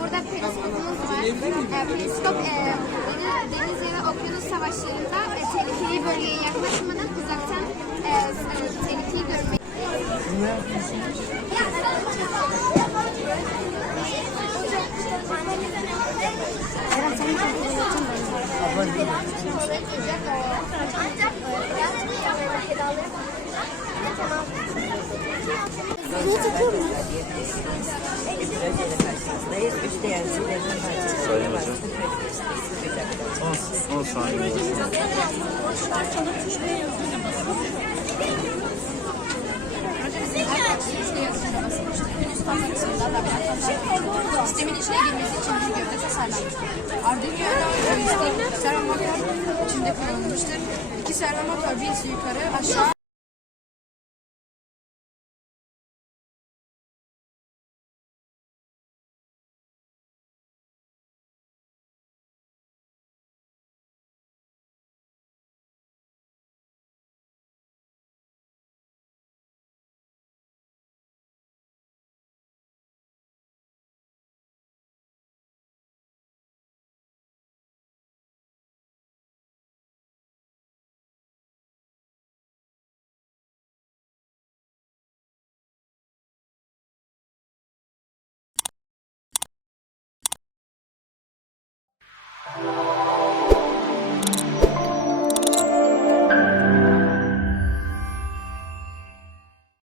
Burada periskopumuz var. Periskop deniz ve okyanus savaşlarında tehlikeli bölgeye yaklaşmadan uzaktan tehlikeyi görmeyi. Sayın hocam. 10 saniye. Sistemin içine girmesi için bir gövde tasarlanmıştır. Arduino joystick servomotor içinde kullanılmıştır. İki servomotor birisi yukarı aşağı